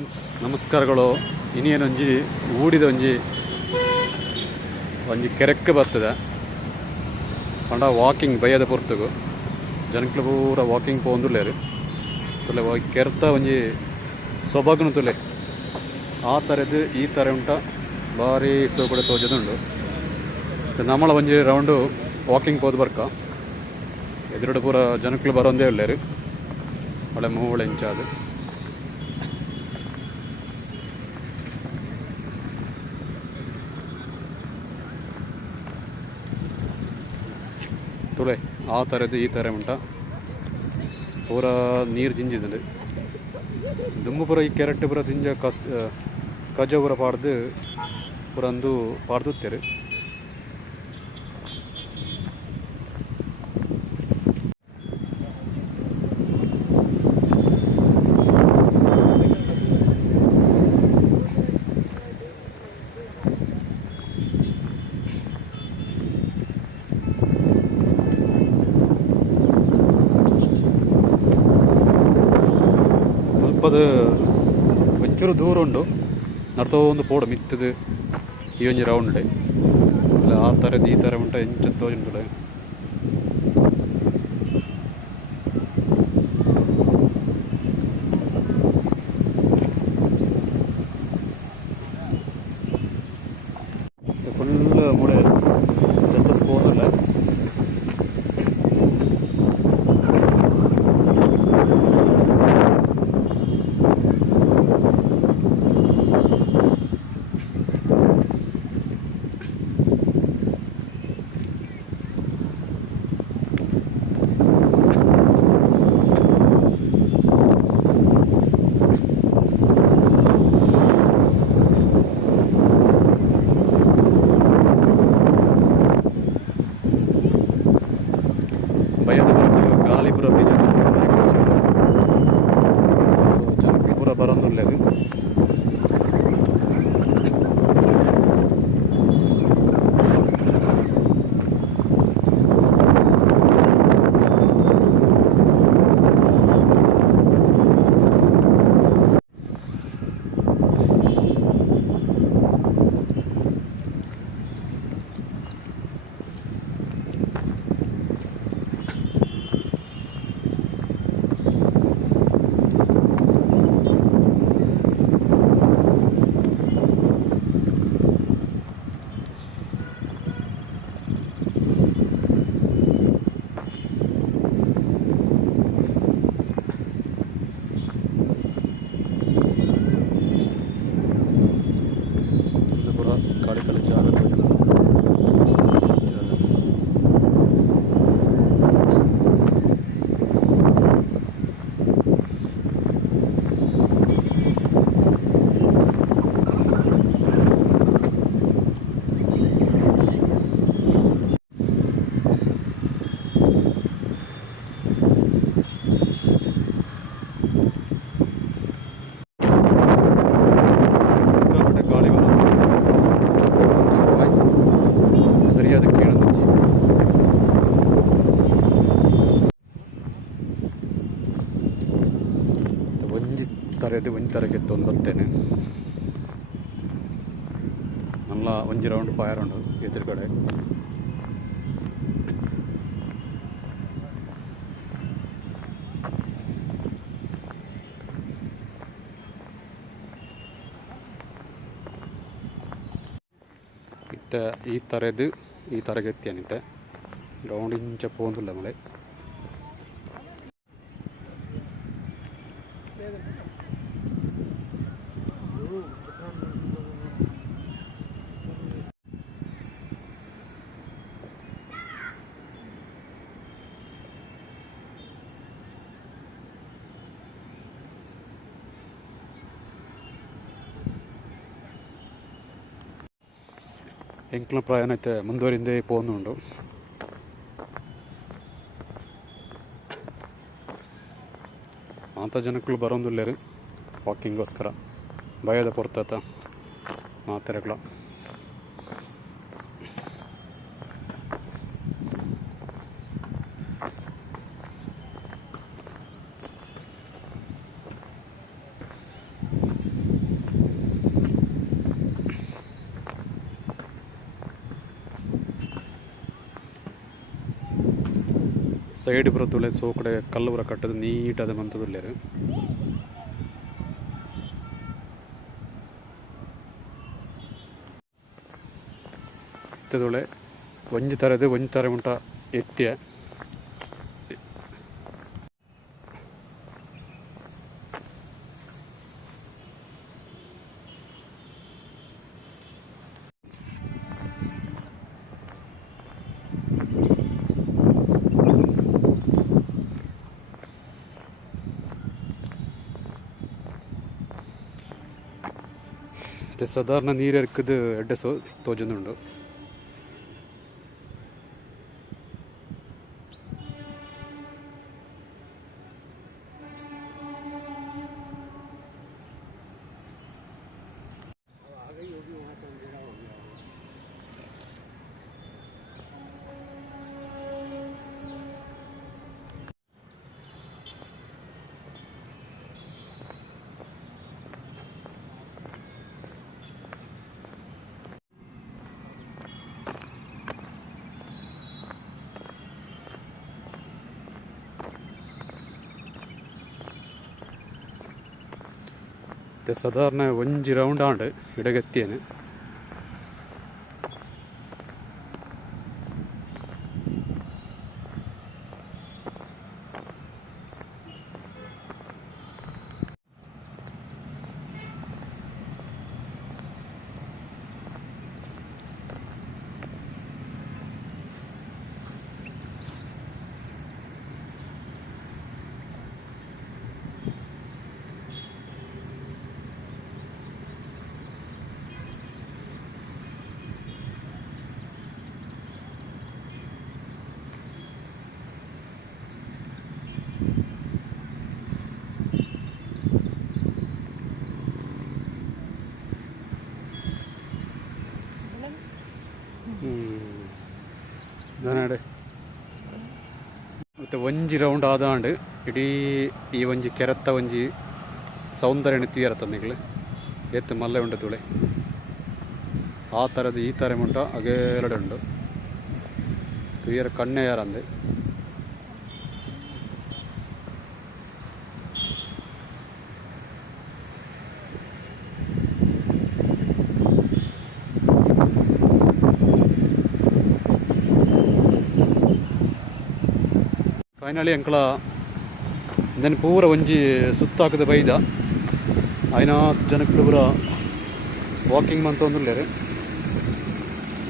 Friends ನಮಸ್ಕಾರಗಳು. ಇನ್ನೇನೊಂಜಿ ಊಡಿದ ಒಂಜಿ ಕೆರೆಕ್ಕೆ ಬರ್ತದೆ ಪಂಡ ವಾಕಿಂಗ್ ಬಯ್ಯದ ಪೊರ್ತುಗು ಜನಕ್ಲು ಪೂರ ವಾಕಿಂಗ್ ಪೋಂದುಲ್ಲೇರು ತುಲೆ ಕೆರೆತ ಒಂಜಿ ಸೊಬಗುನು ತುಲೆ ಆ ಥರದ್ದು ಈ ಥರ ಉಂಟ ಭಾರಿ ಸೋಕುಡೆ ತೋಜದುಂಡು. ನಮ್ಮಳ ಒಂಜಿ ರೌಂಡು ವಾಕಿಂಗ್ ಪೋದು ಬರ್ಕ ಎದುರುಡು ಪೂರ ಜನಕ್ಲು ಬರೋಂದೇ ಉಳ್ಳೇರು ಒಳ್ಳೆ ಮೂಳೆ ಇಂಚಾದು ತುಳೆ ಆ ಥರದ್ದು ಈ ಥರ ಉಂಟ ಪೂರ ನೀರು ಜಿಂಜಿದಂಡು ದುಮ್ಮು ಪೂರ ಈ ಕೆರೆಟ್ ಪೂರ ಜಿಂಜ ಕಜ ಪೂರ ಪಾಡ್ದು ಪೂರ ಅಂದು ಪಾಡ್ದುತ್ತೇರು. ಅದು ಒಂಚೂರು ದೂರ ಉಂಡು ನಡ್ತೋ ಒಂದು ಪೋಡು ಮಿತ್ತದು ಈ ಒಂಜಿ ರೌಂಡ್ ಅಲ್ಲ ಆ ಥರದ್ದು ಈ ಥರ ಉಂಟ ಎಂಚತ್ತೋ ಉಂಟು. ಫುಲ್ ಮೂಡೆ ಎತ್ತದು ಹೋದಲ್ಲ ಭಯದ ಬಂದು ಗಾಳಿ ಪೂರ ಬೀಜ ಜನಕ್ಕೆ ಪೂರ ಬರೋದಿಲ್ಲದು. ಗಾಳಿ ಕಳೆ ಜಾಗ ತೋಜನ ಸರಿಯಾದ ಕೇಳೋದು ಒಂಜಿ ತರಗೆ ತೊಂಬತ್ತೇನೆ ನಲ್ಲ ಒಂಜಿ ರೌಂಡ್ ಪಾಯರುಂಡು ಎದುರುಗಡೆ ಈ ಥರದ್ದು ಈ ತರಗತಿಯನಿತ್ತೆ ರೌಂಡ್ ಇಂಚ ಪೋಂದಿಲ್ಲ ಮಳೆ ಎಂಕ್ಲ ಪ್ರಯಾಣ ಐತೆ ಮುಂದುವರಿಂದೇ ಪೋನುಂಡು. ಅಂತ ಜನಕ್ಕಳು ಬರೋದಿಲ್ಲೇರು ವಾಕಿಂಗೋಸ್ಕರ ಭಯದ ಪೊರ್ತತ ಮಾತೆರೆಗ್ಲ ಸೈಡ್ ಬರುತ್ತಲೆ ಸೋ ಕಡೆ ಕಲ್ಲು ಬರ ಕಟ್ಟದು ನೀಟಾದ ಮಂತದುಲ್ಲೇರು ಎತ್ತದೊಳೆ ಒಂಜಿ ತರ ಉಂಟ ಎತ್ತಿಯ ಸಾಧಾರಣ ನೀರು ಇರಕ್ಕದು ಎಡ್ಡೆಸು ತೋಜೊಂದುಂಡು സാധാരണ 5 റൗണ്ടാണ് ഇടകെത്തിയന് ದಾನಾಡೆ ಮತ್ತು 1 ರೌಂಡ್ ಆದಾಂಡ್ ಇಡೀ ಈ ಒಂಜಿ ಕೆರತ್ತ ಒಂಜಿ ಸೌಂದರ್ಯನ ತೀರತ್ತಂದಿಗಳು ಎತ್ತು ಮಲ್ಲೆ ಉಂಡು ತುಳೆ ಆ ಥರದ್ದು ಈ ಥರ ಉಂಟ ಅಗೇರಡೆ ಉಂಡು ತುಯ್ಯರ ಕಣ್ಣೆ ಯಾರಂದೆ ಫೈನಲಿ ಅಂಕಲ ಇದನ್ನು ಪೂರ ಒಂಜಿ ಸುತ್ತಾಕದ ಬೈದ ಆಯ್ನ ಜನಕ್ಕಳು ಪೂರ ವಾಕಿಂಗ್ ಮಂತ ಒಂದುಲ್ಲೇರು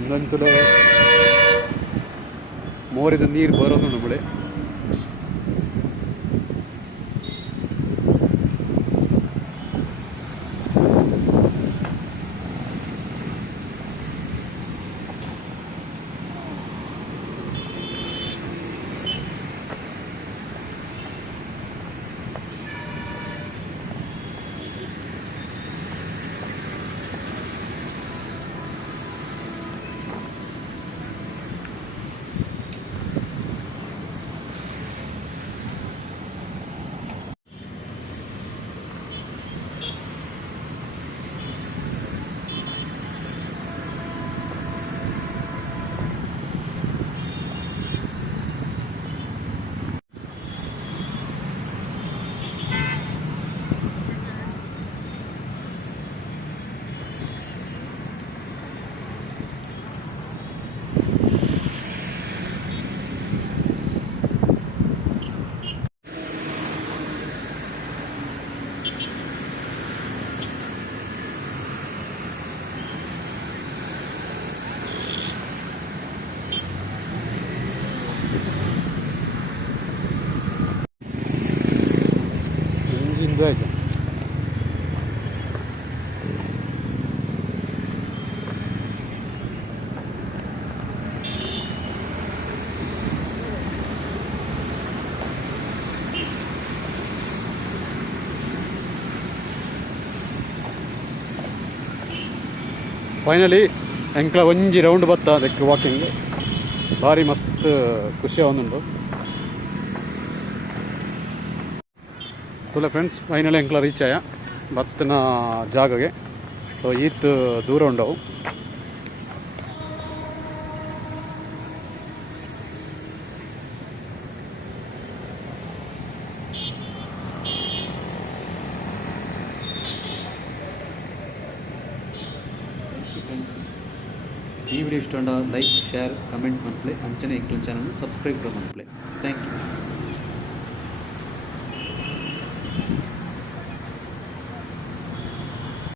ಇನ್ನೊಂದು ಮೋರಿದ ನೀರು ಬರೋದು ನಮ್ಮಳೆ ಆಯ್ತು. ಫೈನಲಿ ಎಂಕ್ಲ ಒಂಜಿ ರೌಂಡ್ ಬತ್ತ ಅದಕ್ಕೆ ವಾಕಿಂಗ್ ಭಾರಿ ಮಸ್ತ್ ಖುಷಿ ಆವೊಂದುಂಡು ತುಲೆ ಫ್ರೆಂಡ್ಸ್. ಫೈನಲಿ ಎಂಕ್ಲ ರೀಚ್ ಆಯ ಬತ್ತನ ಜಾಗಗೆ. ಸೊ ಈತ್ ದೂರ ಉಂಡವು. ವಿಡಿಯೋ ಇಷ್ಟ ಲೈಕ್ ಶೇರ್ ಕಮೆಂಟ್ ಮನ್ಪ್ಲೆ ಅಂಚನೆ ಇಂಕ್ಲ ಚಾನಲ್ ಸಬ್ಸ್ಕ್ರೈಬ್ ಮನ್ಪ್ಲೆ ಥ್ಯಾಂಕ್ ಯು.